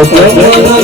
Hare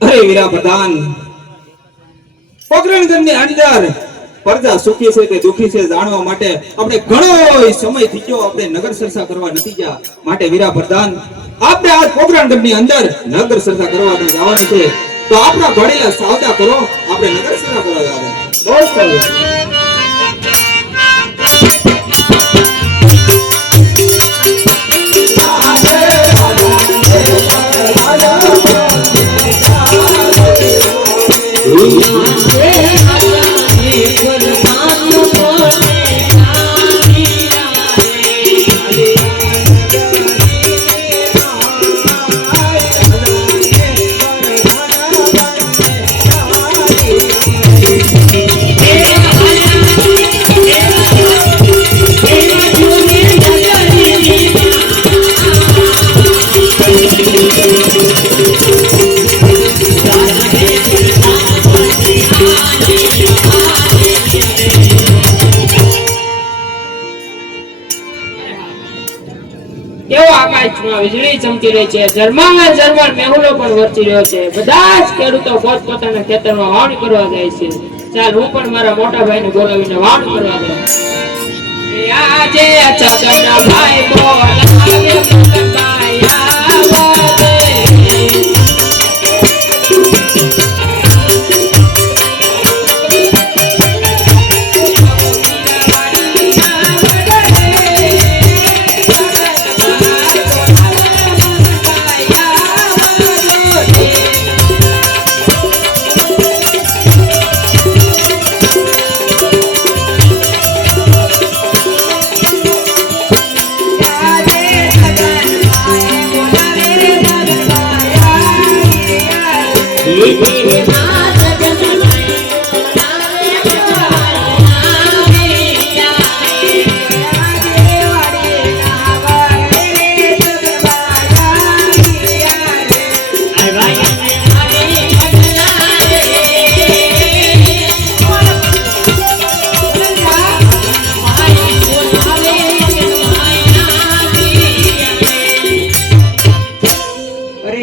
અરે વીરા પ્રધાન, પોકરણગઢની અંદર પ્રજા સુખી છે કે દુખી છે જાણવા માટે આપણે ઘણો સમય થઈ ગયો, આપણે નગર સરસા કરવા નથી ગયા. માટે વીરા પ્રધાન, આપણે આ પોકરણગઢની અંદર નગર સરસા કરવા જવાનું છે, તો આપણા ઘોડીલા સાવતા કરો, આપણે નગર સરસા કરવા જવાનું. બહુ સારું. વીજળી ચમકી રહી છે, ઝરમર મેહુલો પણ વરસી રહ્યો છે. બધા જ ખેડૂતો પોતપોતાના ખેતરમાં વાવણી કરવા જાય છે. ચાલ હું પણ મારા મોટા ભાઈને બોલાવીને વાવણી કરવા જાઉં. આજે ચકના ભાઈ બોલાવે ભાઈ આવે.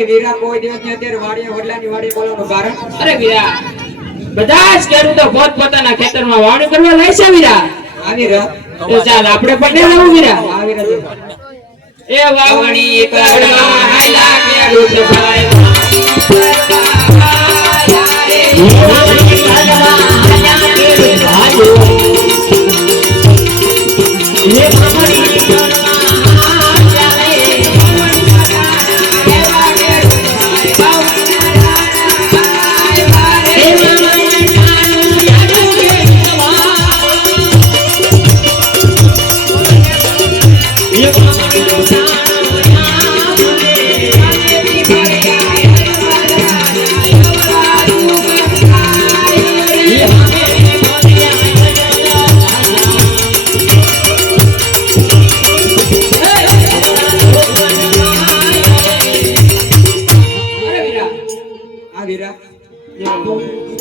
વીરા કોઈ દિવસ ની અત્યારે વાડીએ વડલાની વાડીએ બોલવાનું કારણ અરે વીરા, બધા જ ખેડૂતો પોતપોતાના ખેતરમાં વાવણી કરવા જાય છે વીરા. આવી રહ્યા તો ચાલ આપણે પણ લઈ આવું વીરા. આવી રહ્યા એ વાવણી કરવા હાયલા ખેડૂત ભાઈ.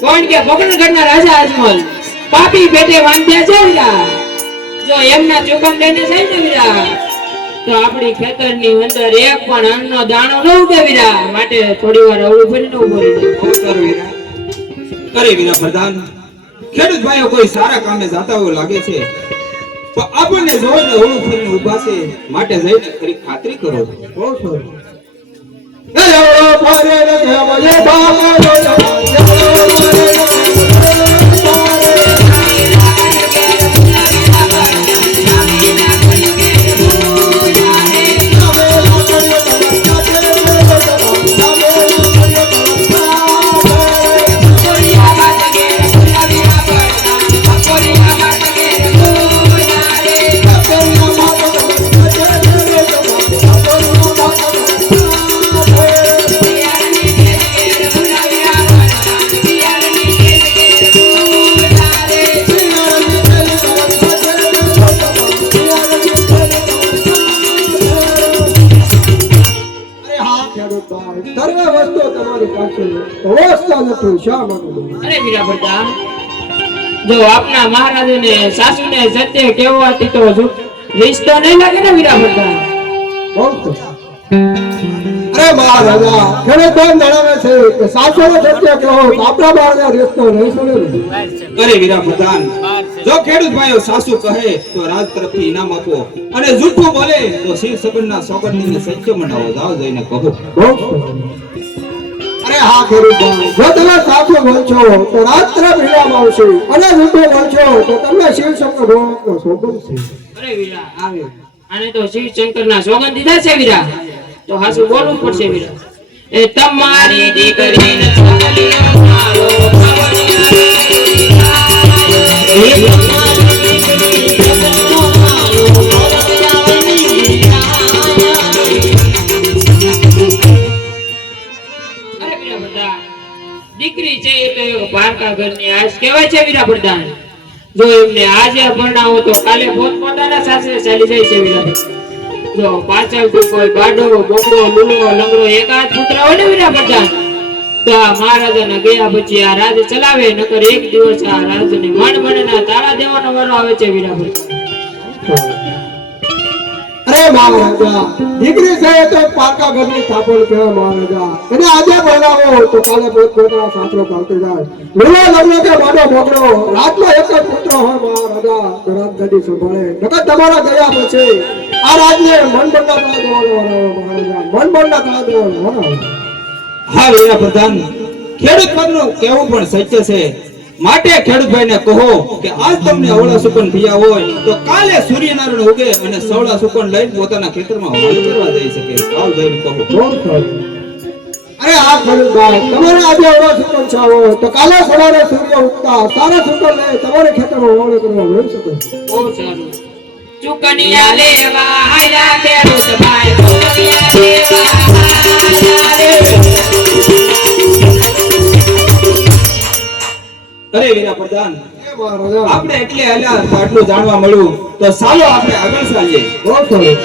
કોણ કે પોકરણગઢના રાજા અજમલ પાપી પેટે વાંધ્યા છે વીરા. જો એમના ચુકમ લઈને જાય ને વીરા, તો આપણી ખેતરની અંદર એક પણ અન્નનો દાણો ન ઉગે વીરા. માટે થોડી વાર અવળું ફરીને ઉભો રહેજો. અરે વીરા પ્રધાન, ખેડૂત ભાઈઓ કોઈ સારા કામે જાતા હોય લાગે છે, તો આપણને જોઈને અવળું ફરીને ઊભા છે, માટે જઈને ખરી ખાતરી કરો. બહુ સરસ. અરે વીરા પ્રધાન, જો આપના મહારાજને સાસુને સત્ય કહેવાથી તો રિશ્તો નહીં લાગે ને વીરા પ્રધાન. અરે મહારાજા, ખેડૂત જણાવે છે કે સાસુને સત્ય કહો તો આપણા બાળને રિશ્તો નહીં સુને. અરે વીરા પ્રધાન, જો ખેડૂત ભાઈઓ સાસુ કહે તો રાજ તરફથી ઇનામ આપો, અને જૂઠું બોલે તો શિવ સગનના સોગંદને સત્ય મનાવો. જાઓ જઈને કહો. અરે હા ખેડૂત ભાઈ, જો તમે સાચું બોલશો તો રાત તરફ ઇનામ આવશે, અને જૂઠું બોલશો તો તમને શિવ શંકર ભગવાનનો સોગંદ છે. અરે વીરા, આવે આને તો શિવ શંકરના સોગંદ દીધા છે વીરા, તો હાસુ બોલવું પડશે વીરા. એ તમારી દીકરીને છોકરી મારો દીકરી છે એ તો એક પારકા ઘરની આશ કહેવાય છે વીરા પ્રધાન. જો એમને આજે ભણાવો તો કાલે પોતપોતાના સાસરે ચાલી જાય છે વીરા પ્રધાન. જો પાછળથી કોઈ બાડો બોકડો લૂલો લંગડો એકાદ પુત્ર હોય ને વીરા પ્રધાન, તો આ મહારાજાના ગયા પછી આ રાજ ચલાવે, નકર એક દિવસ આ રાજને મણના તાળા દેવાનો વારો આવે છે વીરા પ્રધાન. અરે મહારાજા, દીકરી છે તો પાકા ઘરની થાપણ કહેવાય મહારાજા. એને આજે ભણાવો તો કાલે પોતપોતાના સાસરો ચાલતો જાય. લૂલો લગ્ન કે બાડો બોકડો રાતમાં એક જ પુત્ર હોય મહારાજા, રાત ગાડી સંભાળે. નકર તમારા ગયા પછી આ રાજને મન બનના તાળા દેવાનો મહારાજા, મન બનના તાળા દેવાનો. હા વીરા પ્રધાન, ખેડૂત પગનું કહેવું પણ સત્ય છે, માટે ખેડૂતભાઈને કહો કે આજ તમને અવળા સુકન થયા હોય તો કાલે સૂર્યનારાયણ ઉગે અને સવળા સુકન લઈને પોતાના ખેતરમાં વાવણી કરવા જઈ શકે. આવ જઈને કહો. અરે આ ખેડૂત ભાઈ, તમારે આજે અવળા સુકન છાવો તો કાલે સવારે સૂર્ય ઉગતા સારા સુકન લઈ તમારે ખેતરમાં વાવણી કરવા જઈ શકો. બહુ સારું. ચુકનિયા લેવા આયા ખેડૂત ભાઈ, ચુકનિયા લેવા આયા રે. અરે વીરા પ્રધાન, એ મહારાજા, આપણે એટલે આલ્યા તો આટલું જાણવા મળ્યું, તો ચાલો આપણે આગળ ચાલીએ. બહુ સરસ.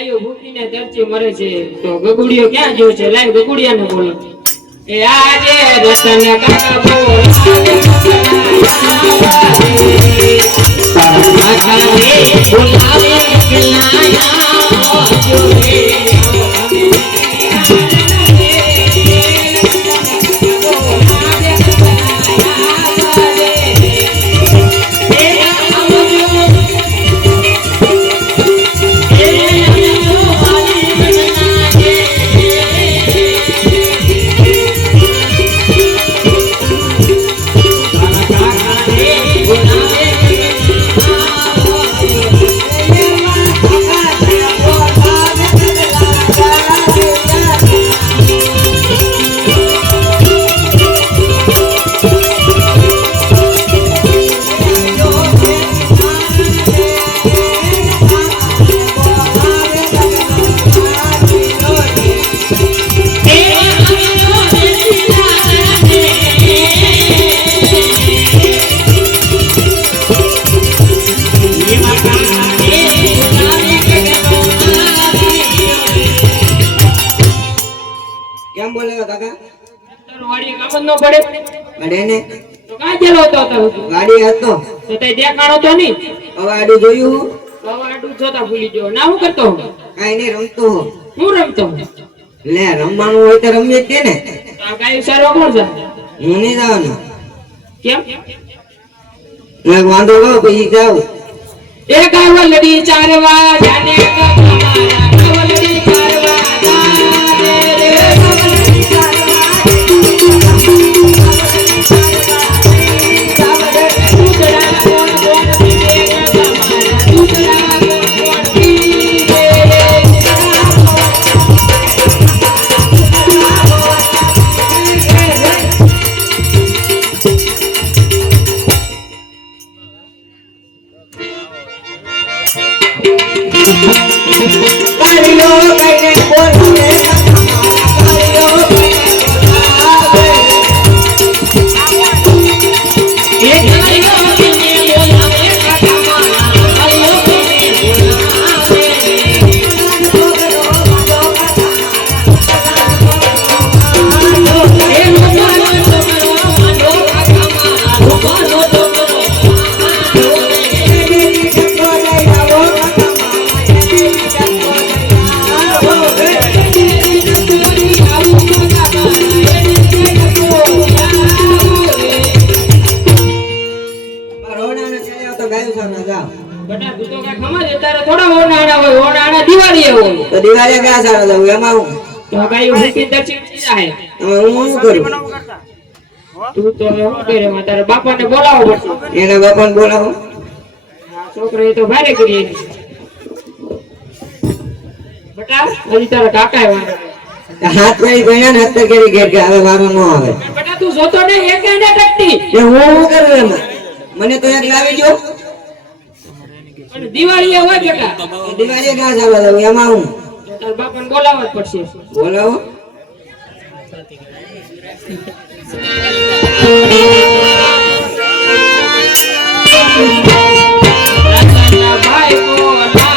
ગાયો ભૂખીને તરચી મરે છે તો ગગુડિયો ક્યાં ગયો છે? લાય ગગુડિયાને બોલો. એ આજે રતન કાકા બોલાવે કેમ બોલાવ્યો કાકા? તારો વાડીએ કામ જ ન પડે અડે ને તો કાં ગયેલો હતો તો? વાડી હતો તો તે દેખાણો તો નહીં. હવે આડું જોયું હવે આડું જોતા ભૂલી ગયો. ના હું કરતો કાઈ નહીં રમતો હો. હું રમતો. લે રમવાનું હોય તો રમીએ જ તે ને. આ ગાયો સારવા કોણ જાય? હું નહીં જવાનું. કેમ? લે વાંધો લો પછી જાવ. એ ગાવલડી ચારવા જાને કમારા ગાવલડી ચારવા જાને રે ગાવલડી ચારવા દૂધડા કોણ કોણ પીવે કમારા દૂધડા કોણ કોણ પીવે કાળીઓ કઈને બોલાવે કાળીઓ કઈને બોલાવે. એ ગાયો કને બોલાવે કમારા ગાયો કને બોલાવે એ મોવાનો છોકરો માંડો કમારા રૂપાનો છોકરો રોડાને ચાલ્યા તો ગાયું સામે જાવ. બટા તું તો કાંઈ ખબર છે તારે થોડા ઓનાણા હોય ઓનાણા દિવાળીએ હોય તો દિવાળે ગયા સારા જાવ એમાં હું તો ગાયો ભૂખી દર્શન થઈ જાય. હવે હું શું કરું? તું તો હવે શું કરે એમાં તારા બાપાને બોલાવવો પડશે. એના બાપાને બોલાવો. આ છોકરો એ તો ભારે કરી એની. બટા હજી તારા કાકા વાંધો હાથ પાડી ગણ્યા ને અત્યારે કેરી ઘેર કે હવે વારો ન આવે. બટા તું જોતો ને એક એને ટકતી એ હું શું કરું એમાં? મને તો એક લાવી જો. પણ દિવાળીએ હોય બેટા એ દિવાળે ગયા સારા જાવ એમાં હું તો તારા બાપાને બોલાવવા જ પડશે. બોલાવો. રાજાના ભાઈ બોલાવે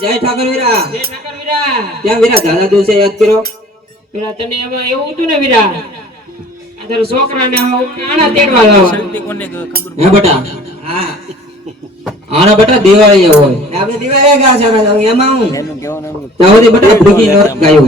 જય ઠાકર વીરા. જય ઠાકર વીરા. કેમ વીરા દાદા દિવસે યાદ કર્યો? પેલા તને એમાં એવું હતું ને વીરા આ તારા છોકરાને હું આણા તેડવા લાવવા. હે બેટા? હા આના બટા દિવાળી હોય આપણે દિવાળી ગા છે એમાં હું તાવરી બટા ભૂગી નોર ગાયો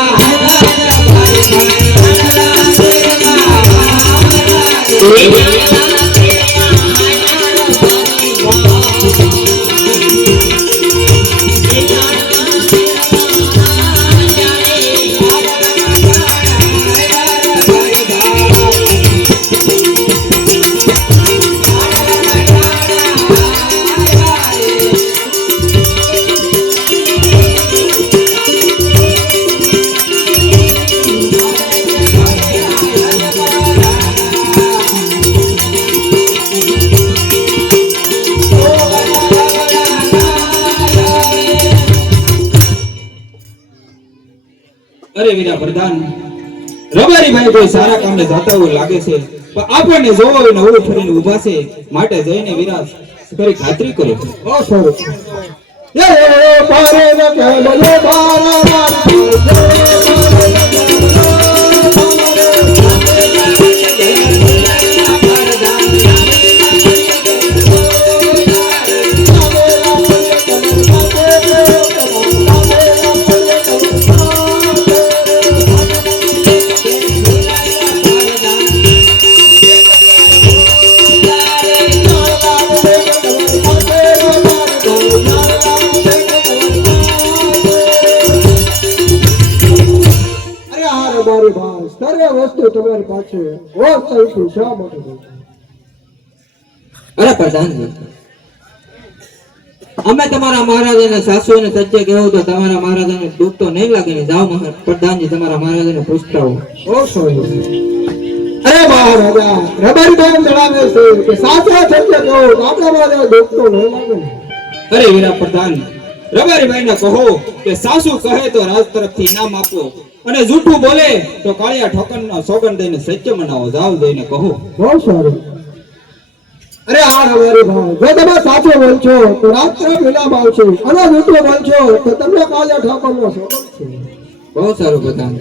અરે વીરા પ્રધાન રબારી ભાઈ કોઈ સારા કામને જાતા એવું લાગે છે પણ આપણને જોવો ને ઓળખ ફરીને ઊભા છે માટે જઈને વીરા ફરી ખાતરી કરો ઓ સ્વરૂપ એ પારે ન કે મને બારા વસ્તુ તમારી પાસે શા માટે અરે પ્રધાનજી અમે તમારા મહારાજાને સાસુ અને સચ્ચે કહેવું તો તમારા મહારાજાને દુઃખ તો નહીં લાગે ને જાઓ પ્રધાનજી તમારા મહારાજાને પૂછતા હો ઓ સોરી અરે મહારાજા રબારી બેન જણાવે છે કે સાચા સત્ય કહો આપણા મહારાજ દુઃખ તો નહીં લાગે અરે વીરા પ્રધાન રબારી ભાઈને કહો કે સાસુ કહે તો રાજ તરફથી ઇનામ આપો અને જૂઠું બોલે તો કાળિયા ઠોકરનો સોગંદ દઈને સત્ય મનાવો જાવ દઈને કહો બહુ સારું અરે આ રબારી ભાઈ જો તમે સાચો બોલશો તો રાજ તરફ ઇનામ આવશે અને જૂઠું બોલશો તો તમને કાળિયા ઠોકરનો સોગંદ છે બહુ સારું પ્રધાન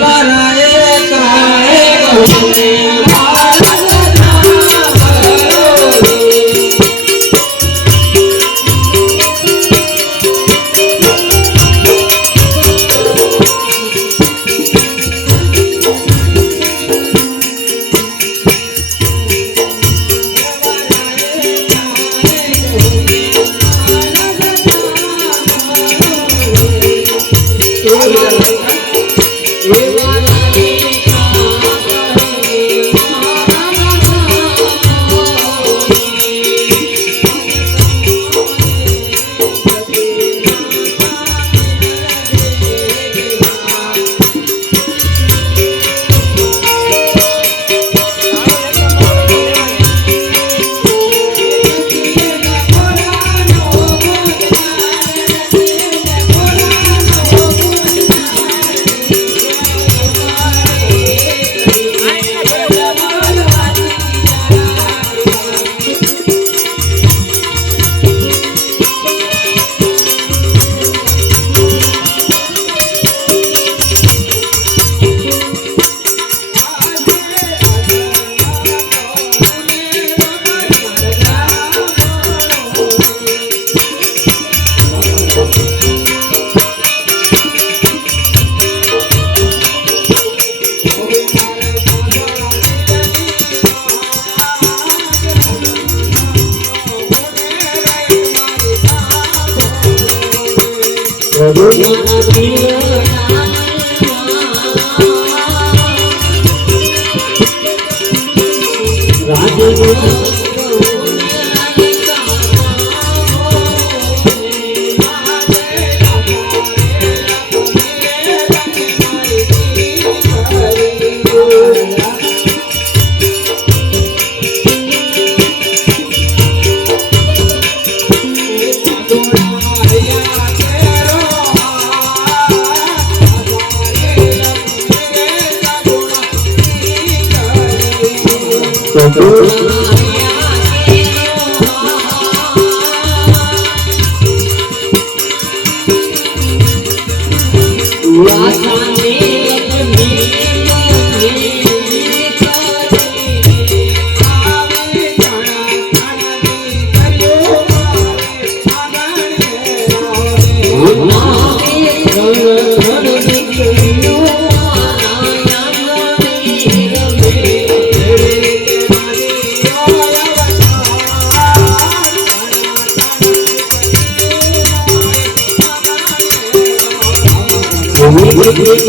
મારા મારે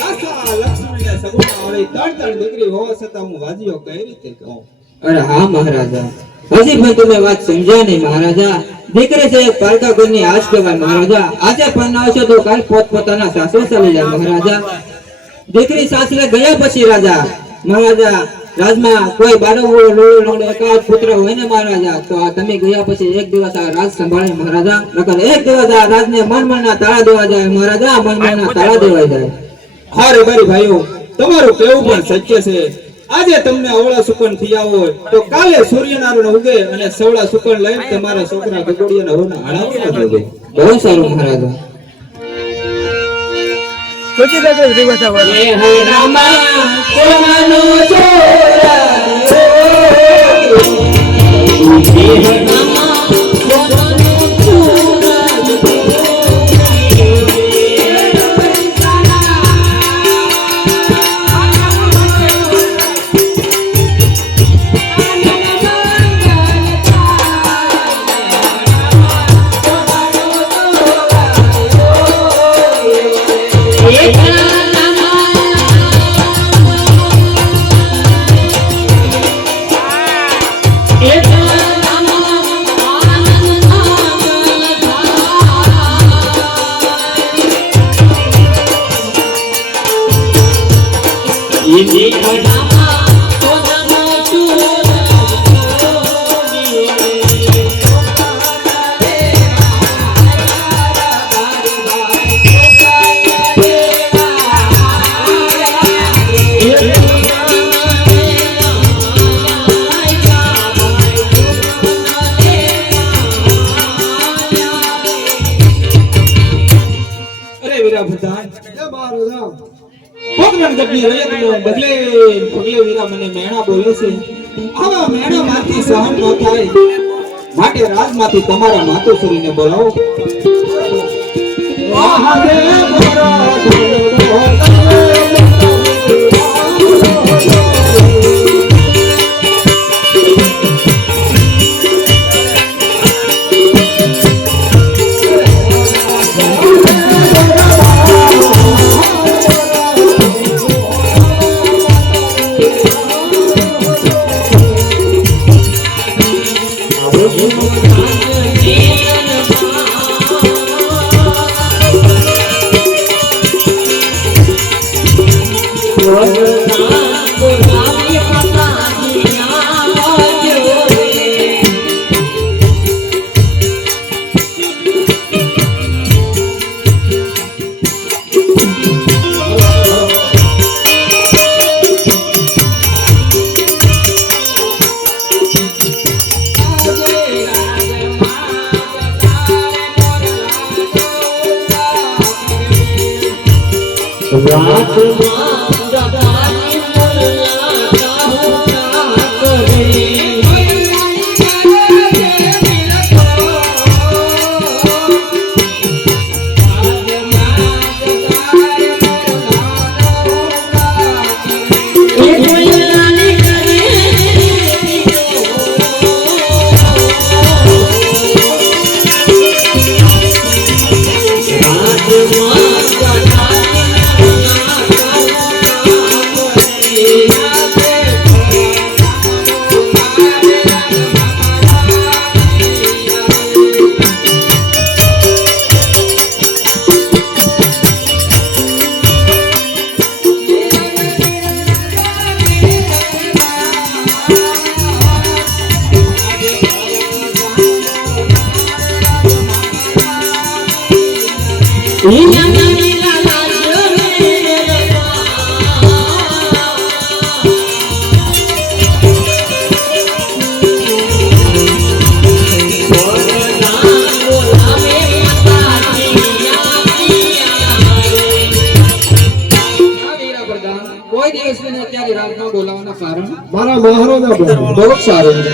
લાસા લક્ષ્મીને સગુણા વાળી ત્રણ દીકરી હોવા છતાં હું વાજીઓ કઈ રીતે કહું? અરે હા મહારાજા, હજી પણ તમે વાત સમજ્યા નહીં મહારાજા. દીકરી છે એક પારકા ઘરની આશ કહેવાય મહારાજા. આજે પરણાવશો તો કાલ પોતપોતાના સાસરે ચાલી જાય મહારાજા. દીકરી સાસરે ગયા પછી રાજા મહારાજા રાજમાં કોઈ બાળક એકાદ પુત્ર હોય ને મહારાજા, તો આ તમે ગયા પછી એક દિવસ આ રાજ સંભાળે મહારાજા. નકર એક દિવસ આ રાજને મનના તાળા દેવા જાય મહારાજા, મનના તાળા દેવાઈ જાય. હારે બારી ભાઈઓ, તમારું કેવું પણ સત્ય છે. આજે તમને અવળા સુકન થયા હોય તો કાલે સૂર્યનારાયણ ઉગે અને સવળા સુકન લઈને તમારા છોકરા ગગોડિયાના હોના આળામાં જોગે. બહુ સારું મહારાજા. એ હરામા સોનાનો ચોરા એ હરામા સોનાનો ચોરા પોકરણ ગઢની રયતનો બદલે પગલે વીરા મને મેણા બોલે છે. આવા મેણામાંથી સહન ન થાય માટે રાજમાંથી તમારા માતુશ્રીને બોલાવો. કોઈ દિવસ મને અત્યારે રાજમાં બોલાવવાના કારણ મારા મહારાજા બોલો. બહુ સારું છે.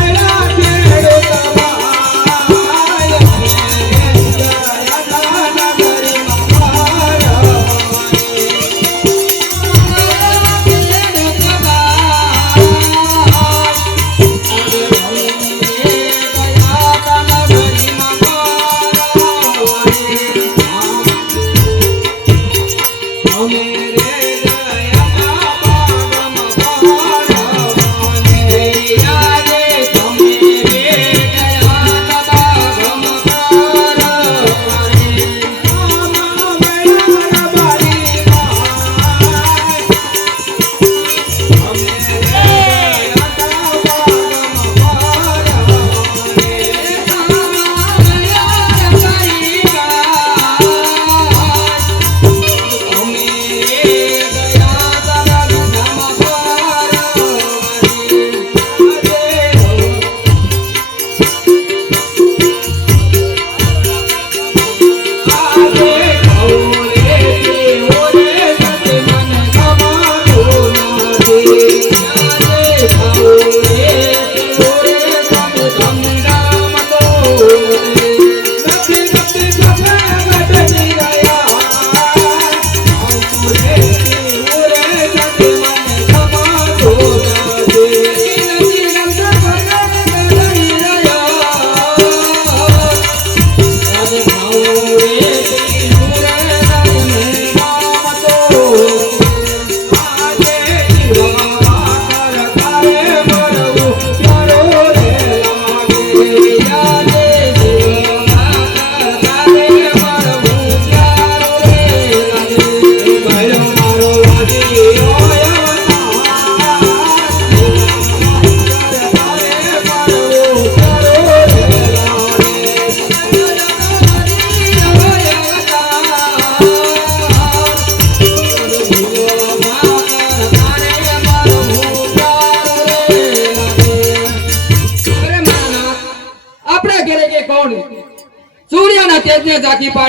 મેળા ખેડૂત ભાઈ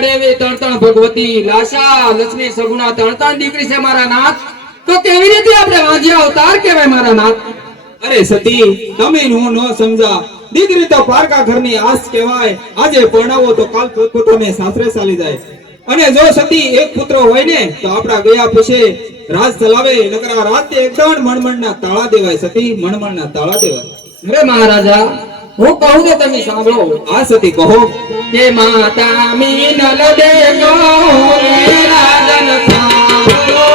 દેવી તણતણ ભગવતી લાશા લક્ષ્મી સગુણા તણતણ દીકરી છે મારા નાથ. તો કેવી રીતે આપણે વાંજ્યા અવતાર કહેવાય મારા નાથ? અરે સતી, તમે નો સમજા. દીકરી તો પારકા ઘરની આસ કહેવાય. આજે પરણાવો તો કાલ પોતપોતાને સાસરે ચાલી જાય. અને જો સતી એક પુત્ર હોય ને તો આપણા ગયા પછી રાજ ચલાવે. નકરા રાતે એકદમ મણમણના તાળા દેવાય. સતી, મણમણના તાળા દેવાય. અરે મહારાજા, હું કહું તો તમે સાંભળો. આ સતી કહો. કે માતા મીનલ દે ગો રે રાજન સાંભળો.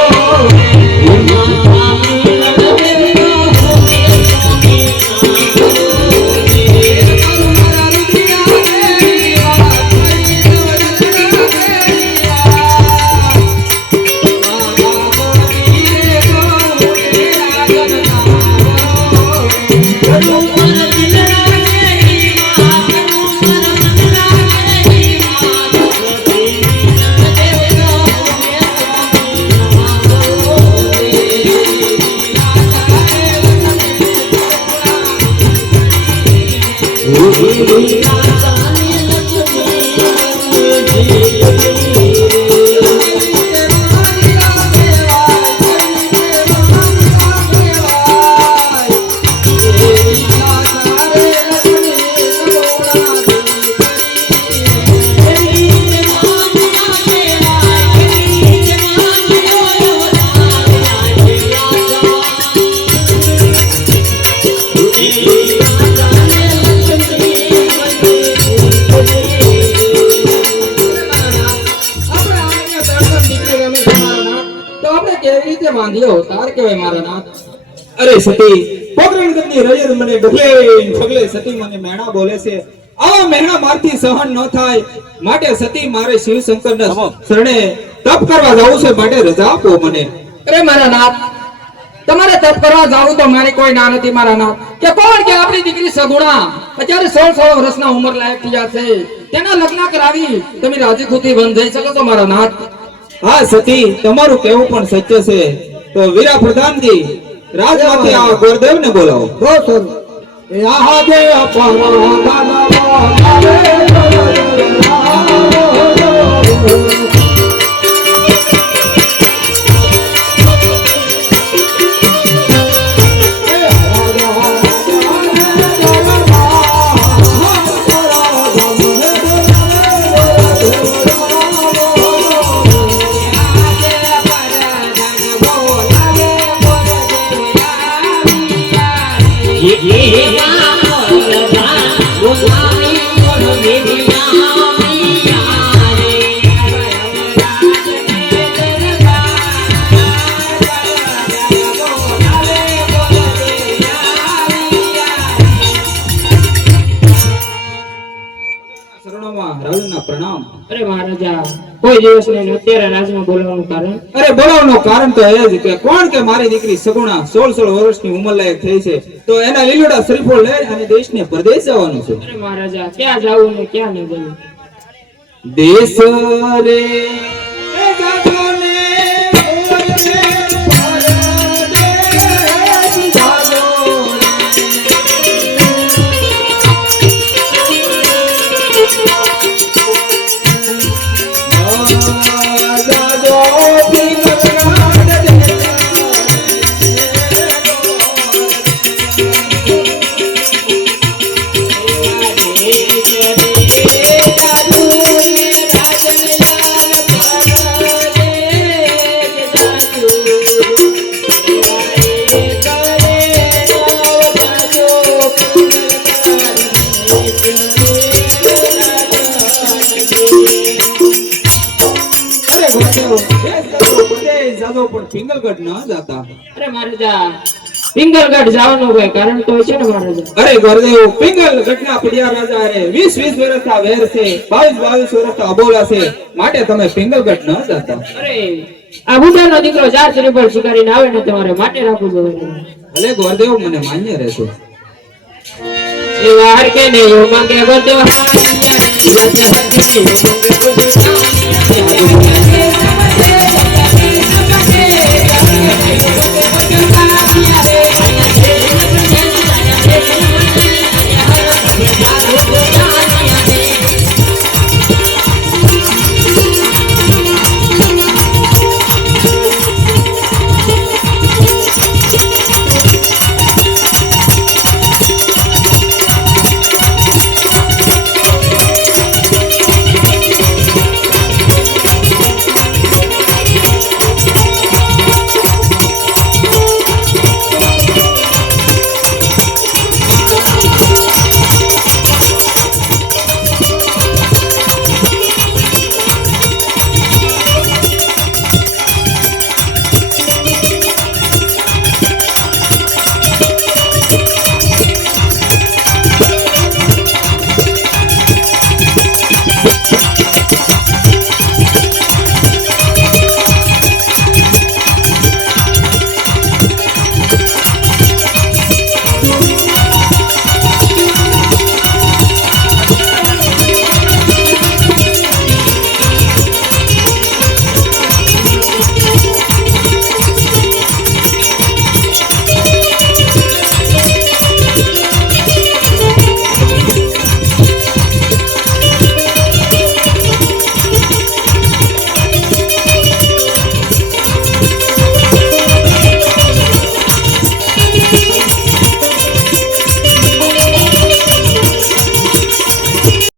અરે સતી, પોકરણ ગમની રયર મને ડગલે ઢગલે સતી મને મેણા બોલે છે. આવા મેણા મારથી સહન ન થાય. માટે સતી મારે શિવ શંકરના શરણે તપ કરવા જાવું છે. માટે રજા આપો મને. અરે મારા નાથ, તમારે તપ કરવા જાવું તો મારી કોઈ ના નથી મારા નાથ. કે કોણ કે આપણી દીકરી સગુણા અત્યારે 16 વર્ષના ઉંમર લાયક થયા છે, તેના લગ્ન કરાવી તમે રાજી ખુશી વન જઈ શકો છો મારા નાથ. હા સતી, તમારું કહેવું પણ સત્ય છે. તો વીરા પ્રધાનજી, રાજમાંથી આ ગોરદેવને બોલાવો. તો સર એ આહા દે શરણોમાં રાવણના પ્રણામ. અરે મહારાજા, કોઈ દિવસ નહીં અત્યારે રાજમાં બોલાવવાનું કારણ? અરે બોલાવવાનું કારણ તો એ જ કે કોણ કે મારી દીકરી સગુણા 16 વર્ષની ઉંમર લાયક થઈ છે, તો એના લીલોડા શરીફો લઈ અને દેશને પરદેશ જવાનું છે. અરે મહારાજા, ક્યાં જાવું ને ક્યાં ન જવું? દેશ રે એ ગાથાને પિંગલગઢ ન જતા. અરે મહારાજા, પિંગલગઢ જવાનું કોઈ કારણ તો છે ને મહારાજા? અરે ગુરુદેવ, પિંગલગઢના પડિયા રાજા રે 20 વર્ષના વેર છે, 22 વર્ષના અબોલા છે. માટે તમે પિંગલગઢ ન જતા. અરે આ બુઢાનો દીકરો 4 ત્રિપલ શિકારીને આવે ને તમારે માટે રાખવું જોઈએ. ભલે ગુરુદેવ, મને માન્ય રહેશે. એ વાર કે ને યો માંગે ગુરુદેવ મહારાજા